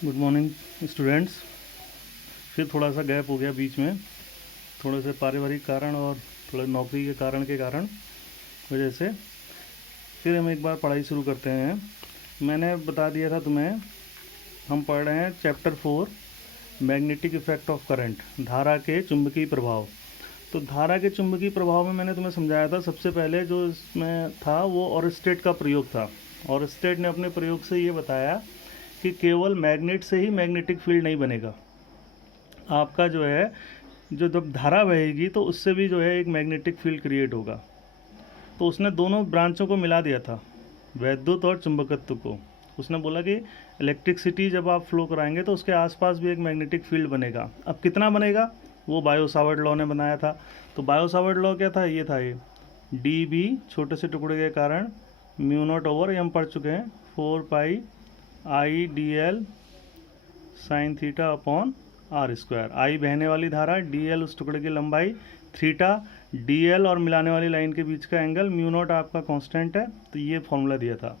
Good morning students. फिर थोड़ा सा गैप हो गया बीच में, थोड़े से पारिवारिक कारण और थोड़े नौकरी के कारण वजह से। फिर हम एक बार पढ़ाई शुरू करते हैं। मैंने बता दिया था तुम्हें, हम पढ़ रहे हैं chapter 4 magnetic effect of current, धारा के चुंबकीय प्रभाव। तो धारा के चुंबकीय प्रभाव में मैंने तुम्हें समझाया था, सबसे पहले जो इसमें था वो ऑरस्टेड का प्रयोग था। ऑरस्टेड ने अपने प्रयोग से ये बताया कि केवल मैग्नेट से ही मैग्नेटिक फील्ड नहीं बनेगा, आपका जो है जो जब धारा बहेगी तो उससे भी जो है एक मैग्नेटिक फील्ड क्रिएट होगा। तो उसने दोनों ब्रांचों को मिला दिया था, वैद्युत और चुंबकत्व को। उसने बोला कि इलेक्ट्रिसिटी जब आप फ्लो कराएंगे तो उसके आसपास भी एक मैग्नेटिक फील्ड बनेगा। अब कितना बनेगा वो बायो-सावर्ट लॉ ने बनाया था। तो बायो-सावर्ट लॉ क्या था, ये था ये डी बी छोटे से टुकड़े के कारण म्यू नॉट ओवर, हम पढ़ चुके हैं, 4 pi I D L sine theta upon R square. I बहने वाली धारा, डी एल उस टुकड़े की लंबाई, थीटा डी एल और मिलाने वाली लाइन के बीच का एंगल, म्यू नॉट आपका कांस्टेंट है। तो ये फॉर्मूला दिया था।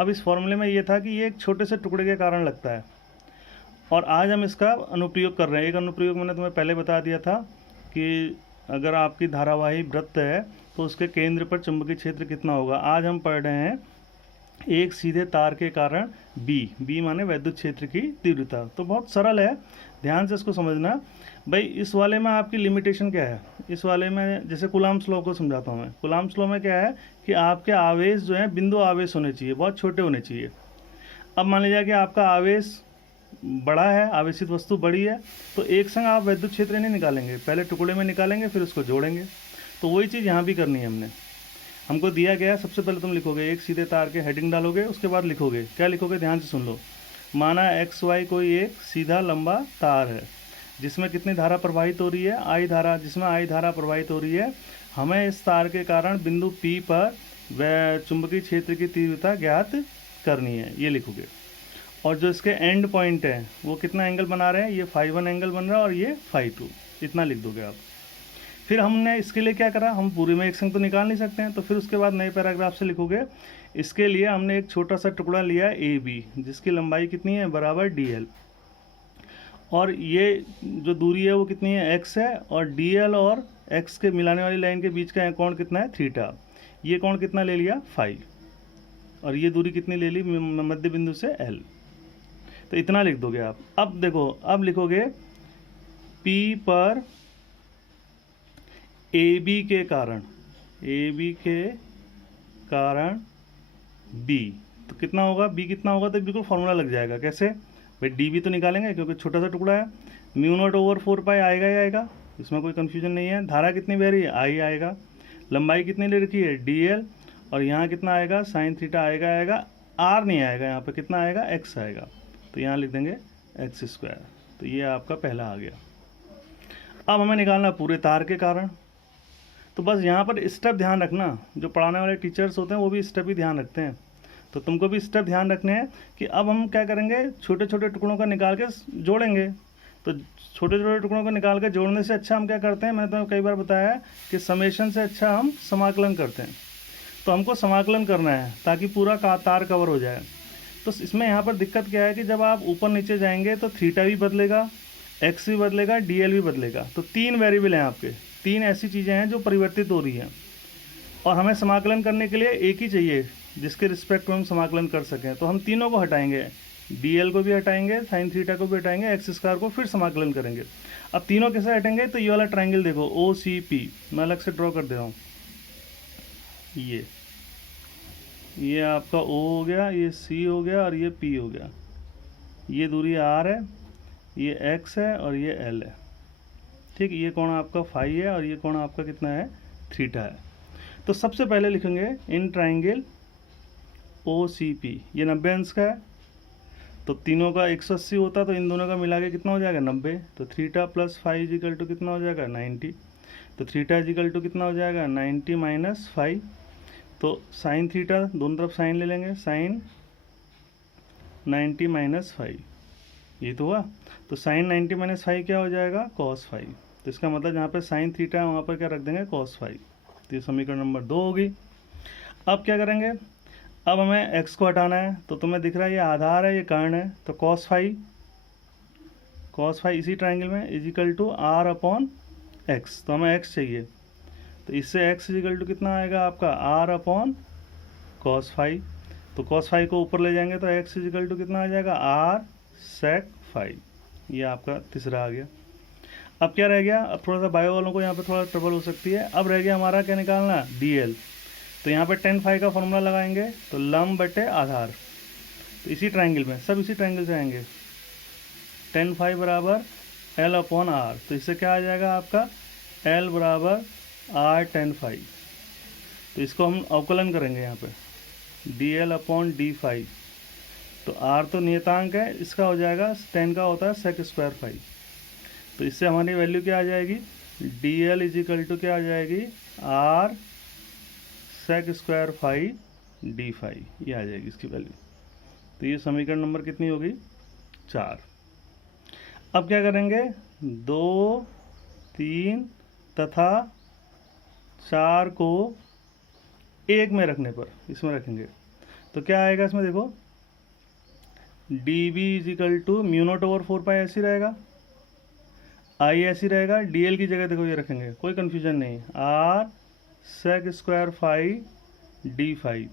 अब इस फॉर्मूले में ये था कि ये एक छोटे से टुकड़े के कारण लगता है, और आज हम इसका अनुप्रयोग कर रहे हैं। एक अनुप्रयोग मैंने तुम्हें पहले बता दिया था कि अगर आपकी धारावाही वृत्त है तो उसके केंद्र पर चुंबकीय क्षेत्र कितना होगा। आज हम पढ़ रहे हैं एक सीधे तार के कारण बी माने वैद्युत क्षेत्र की तीव्रता। तो बहुत सरल है, ध्यान से इसको समझना। भाई इस वाले में आपकी लिमिटेशन क्या है, इस वाले में जैसे कूलम्ब्स लॉ को समझाता हूँ मैं। कूलम्ब्स लॉ में क्या है कि आपके आवेश जो है बिंदु आवेश होने चाहिए, बहुत छोटे होने चाहिए। अब मान लीजिए कि आपका आवेश बड़ा है, आवेशित वस्तु बड़ी है, तो एक संग आप वैद्युत क्षेत्र नहीं निकालेंगे, पहले टुकड़े में निकालेंगे फिर उसको जोड़ेंगे। तो वही चीज़ यहाँ भी करनी है हमको दिया गया है। सबसे पहले तुम लिखोगे एक सीधे तार के, हेडिंग डालोगे, उसके बाद लिखोगे, क्या लिखोगे ध्यान से सुन लो। माना एक्स वाई कोई एक सीधा लंबा तार है जिसमें कितनी धारा प्रवाहित हो रही है, आई धारा, जिसमें आई धारा प्रवाहित हो रही है। हमें इस तार के कारण बिंदु P पर वह चुंबकीय क्षेत्र की तीव्रता ज्ञात करनी है, ये लिखोगे। और जो इसके एंड पॉइंट है वो कितना एंगल बना रहे हैं, ये φ1 एंगल बन रहा है और ये φ2, इतना लिख दोगे आप। फिर हमने इसके लिए क्या करा, हम पूरे में एक संग तो निकाल नहीं सकते हैं, तो फिर उसके बाद नए पैराग्राफ से लिखोगे। इसके लिए हमने एक छोटा सा टुकड़ा लिया ए बी, जिसकी लंबाई कितनी है, बराबर डी एल, और ये जो दूरी है वो कितनी है, एक्स है, और डी एल और एक्स के मिलाने वाली लाइन के बीच का कोण कितना है, थीटा। ये कोण कितना ले लिया, फाई, और ये दूरी कितनी ले ली, मध्य बिंदु से एल। तो इतना लिख दोगे आप। अब देखो, अब लिखोगे पी पर ए बी के कारण, ए बी के कारण बी, तो कितना होगा, बी कितना होगा, तो बिल्कुल फॉर्मूला लग जाएगा। कैसे भाई, डी बी तो निकालेंगे क्योंकि छोटा सा टुकड़ा है, म्यू नॉट ओवर 4 पाई आएगा ही आएगा, इसमें कोई कन्फ्यूजन नहीं है। धारा कितनी बह रही है, आई आएगा, लंबाई कितनी ले रखी है, डी एल, और यहाँ कितना आएगा, साइन थीटा आएगा, आर नहीं आएगा, यहाँ पे कितना आएगा, एक्स आएगा, तो यहाँ लिख देंगे एक्स स्क्वायर। तो ये आपका पहला आ गया। अब हमें निकालना पूरे तार के कारण। तो बस यहाँ पर स्टेप ध्यान रखना, जो पढ़ाने वाले टीचर्स होते हैं वो भी स्टेप ही ध्यान रखते हैं, तो तुमको भी स्टेप ध्यान रखने हैं कि अब हम क्या करेंगे, छोटे छोटे टुकड़ों का निकाल के जोड़ेंगे। तो छोटे छोटे टुकड़ों को निकाल के जोड़ने से अच्छा हम क्या करते हैं, मैंने तुम्हें कई बार बताया है कि समेशन से अच्छा हम समाकलन करते हैं। तो हमको समाकलन करना है ताकि पूरा तार कवर हो जाए। तो इसमें यहाँ पर दिक्कत क्या है कि जब आप ऊपर नीचे जाएंगे तो थीटा भी बदलेगा, एक्स भी बदलेगा, डी एल भी बदलेगा। तो 3 वेरिएबल हैं आपके, 3 ऐसी चीज़ें हैं जो परिवर्तित हो रही हैं, और हमें समाकलन करने के लिए एक ही चाहिए जिसके रिस्पेक्ट में हम समाकलन कर सकें। तो हम तीनों को हटाएंगे, डी एल को भी हटाएंगे, साइन थीटा को भी हटाएंगे, एक्स स्क्वायर को, फिर समाकलन करेंगे। अब तीनों कैसे हटेंगे, तो ये वाला ट्राइंगल देखो ओ सी पी, मैं अलग से ड्रॉ कर दे रहा हूँ। ये आपका O हो गया, ये C हो गया, और ये P हो गया। ये दूरी R है, ये X है, और ये L है। ठीक, ये कोण आपका फाई है, और ये कोण आपका कितना है, थीटा है। तो सबसे पहले लिखेंगे इन ट्राइंगल OCP, ये 90 अंश का है, तो तीनों का 180 होता, तो इन दोनों का मिला के कितना हो जाएगा, 90। तो theta plus phi equal to कितना हो जाएगा, 90। तो थीटा इजिकल टू कितना हो जाएगा, 90 माइनस फाई। तो साइन थीटा, दोनों तरफ साइन ले लेंगे, साइन 90 माइनस फाइव, ये तो हुआ। तो साइन 90 माइनस फाइव क्या हो जाएगा, कॉस फाइव। तो इसका मतलब जहाँ पे साइन थीटा है वहाँ पर क्या रख देंगे, कॉस फाइव। तो ये समीकरण नंबर 2 होगी। अब क्या करेंगे, अब हमें x को हटाना है। तो तुम्हें दिख रहा है ये आधार है, ये कर्ण है, तो कॉस फाइव कॉस फाई इसी ट्राइंगल में is equal to r upon x, तो हमें एक्स चाहिए, तो इससे एक्स इज इक्वल टू कितना आएगा आपका आर अपॉन कॉस फाई, तो कॉस फाई को ऊपर ले जाएंगे तो एक्स इज इक्वल टू कितना आ जाएगा आर सेक फाई, ये आपका तीसरा आ गया। अब क्या रह गया, अब थोड़ा सा बायो वालों को यहाँ पे थोड़ा ट्रबल हो सकती है। अब रह गया हमारा क्या निकालना, डी एल, तो यहाँ पे टेन फाई का फॉर्मूला लगाएंगे, तो लंब बटे आधार, तो इसी ट्राइंगल में सब इसी ट्राइंगल से आएंगे, टेन फाई बराबर एल अपॉन आर, तो इससे क्या आ जाएगा आपका एल बराबर आर टेन फाई, तो इसको हम अवकलन करेंगे यहाँ पे d l upon d phi, तो आर तो नियतांक है, इसका हो जाएगा टेन का होता है सेक स्क्वायर फाई, तो इससे हमारी वैल्यू क्या आ जाएगी, d l is equal to क्या आ जाएगी r sec square phi D phi, ये आ जाएगी इसकी वैल्यू। तो ये समीकरण नंबर कितनी होगी 4। अब क्या करेंगे 2, 3 तथा 4 को 1 में रखने पर इसमें रखेंगे तो क्या आएगा इसमें, देखो d b is equal to mu naught over 4 pi ऐसी रहेगा, आई ऐसी रहेगा, डी एल की जगह देखो ये रखेंगे, कोई कन्फ्यूजन नहीं, r sec square phi D phi,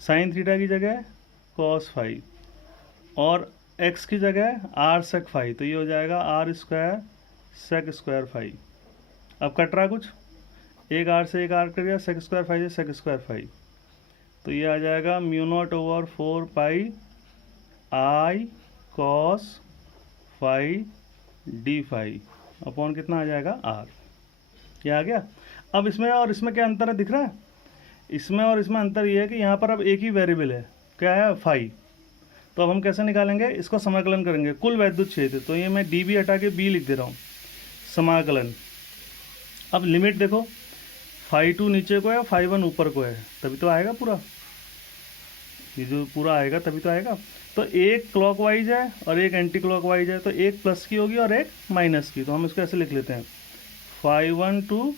sine theta की जगह कॉस फाई और एक्स की जगह आर सेक फाई, तो ये हो जाएगा r square sec square phi. अब कट रहा कुछ, एक आर से एक आर कट गया, सेक स्क्वायर फाई से सेक स्क्वायर फाई, तो ये आ जाएगा mu naught over 4 pi I cos phi D phi upon कितना आ जाएगा आर, ये आ गया। अब इसमें और इसमें क्या अंतर है दिख रहा है, इसमें और इसमें अंतर ये है कि यहाँ पर अब एक ही वेरिएबल है, क्या है फाई, तो अब हम कैसे निकालेंगे, इसको समाकलन करेंगे कुल वैद्युत क्षेत्र, तो ये मैं डी बी हटा के बी लिख दे रहा हूँ, समाकलन। अब लिमिट देखो, फाई 2 नीचे को है, फाई 1 ऊपर को है, तभी तो आएगा पूरा, ये जो पूरा आएगा तभी तो आएगा। तो एक क्लॉकवाइज है और एक एंटी क्लॉकवाइज है, तो एक प्लस की होगी और एक माइनस की, तो हम इसको ऐसे लिख लेते हैं फाई 1 टू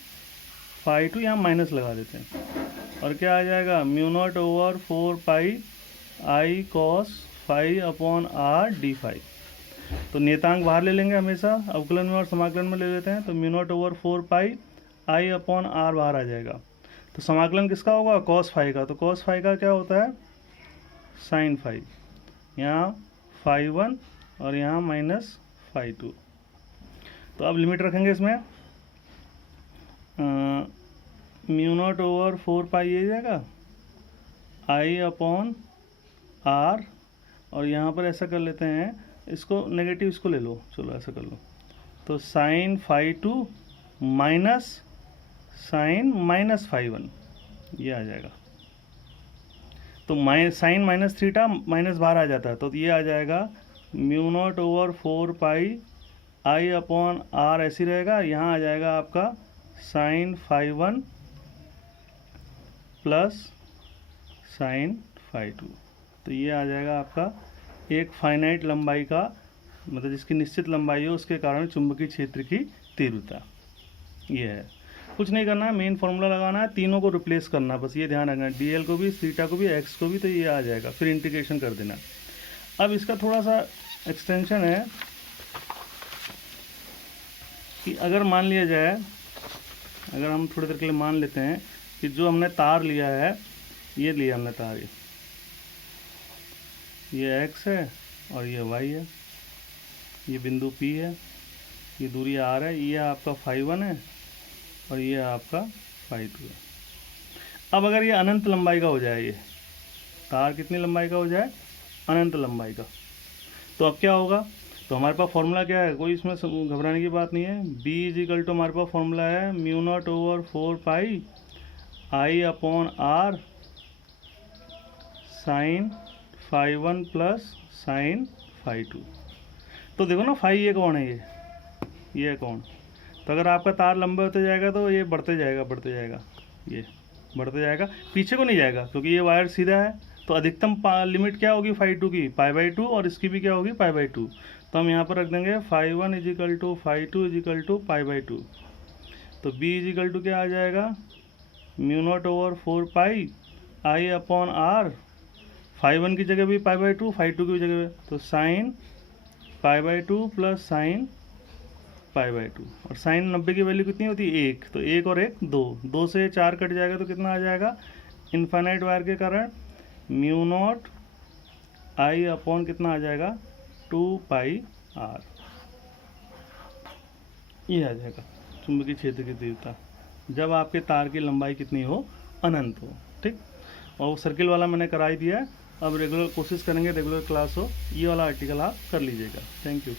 फाई 2, यहाँ माइनस लगा देते हैं, और क्या आ जाएगा mu naught over 4 pi I cos phi upon R D phi. तो नियतांक बाहर ले लेंगे हमेशा, अवकलन में और समाकलन में ले लेते हैं, तो म्यू नॉट ओवर 4 पाई आई अपॉन आर बाहर आ जाएगा, तो समाकलन किसका होगा कॉस फाई का, तो कॉस फाई का क्या होता है साइन फाई, यहाँ फाई 1 और यहाँ माइनस फाई 2। तो अब लिमिट रखेंगे इसमें, म्यू नॉट ओवर 4 पाई ये जाएगा आई अपॉन आर, और यहाँ पर ऐसा कर लेते हैं, इसको नेगेटिव इसको ले लो, चलो ऐसा कर लो, तो sine phi 2 minus sine minus phi 1, ये आ जाएगा, तो साइन माइनस थीटा माइनस बाहर आ जाता है, तो ये आ जाएगा म्यू नॉट ओवर 4 पाई आई अपॉन आर ऐसी रहेगा, यहाँ आ जाएगा आपका sine phi 1 plus sine phi 2, तो ये आ जाएगा आपका एक फाइनाइट लंबाई का, मतलब जिसकी निश्चित लंबाई हो उसके कारण चुंबकीय क्षेत्र की तीव्रता, ये है। कुछ नहीं करना है, मेन फार्मूला लगाना है, तीनों को रिप्लेस करना, बस ये ध्यान रखना, डी एल को भी, थीटा को भी, एक्स को भी, तो ये आ जाएगा, फिर इंटीग्रेशन कर देना। अब इसका थोड़ा सा एक्सटेंशन है कि अगर मान लिया जाए, अगर हम थोड़ी देर के लिए मान लेते हैं कि जो हमने तार लिया है, ये लिया हमने तार, ये एक्स है और ये वाई है, ये बिंदु पी है, ये दूरी आर है, ये आपका फाई 1 है और ये आपका फाई 2 है। अब अगर ये अनंत लंबाई का हो जाए, ये तार कितनी लंबाई का हो जाए, अनंत लंबाई का, तो अब क्या होगा, तो हमारे पास फॉर्मूला क्या है, कोई इसमें घबराने की बात नहीं है, बी इज इक्वल टू हमारे पास फॉर्मूला है म्यू नॉट ओवर 4 पाई आई upon r sine phi 1 plus sine phi 2। तो देखो ना फाई ये कौन है, ये कौन, तो अगर आपका तार लंबा होते जाएगा तो ये बढ़ते जाएगा, ये बढ़ते जाएगा, पीछे को नहीं जाएगा क्योंकि ये वायर सीधा है, तो अधिकतम लिमिट क्या होगी फाई 2 की π/2, और इसकी भी क्या होगी π/2, तो हम यहाँ पर रख देंगे phi 1 is equal to phi 2 is equal to π/2, तो b इज इक्वल टू क्या आ जाएगा म्यू नॉट ओवर 4 पाई आई अपॉन आर, फाई 1 की जगह भी π/2, फाई 2 की जगह, तो साइन π/2 प्लस साइन π/2, और साइन 90 की वैल्यू कितनी होती है 1, तो 1 और 1 2, 2 से 4 कट जाएगा तो कितना आ जाएगा, इनफाइनाइट वायर के कारण म्यू नॉट आई अपॉन कितना आ जाएगा 2πr, ये आ जाएगा चुंबकीय क्षेत्र की तीव्रता जब आपके तार की लंबाई कितनी हो, अनंत हो। ठीक, और वो सर्किल वाला मैंने करा ही दिया है। अब रेगुलर कोशिश करेंगे, रेगुलर क्लास हो, ये वाला आर्टिकल आप कर लीजिएगा। Thank you.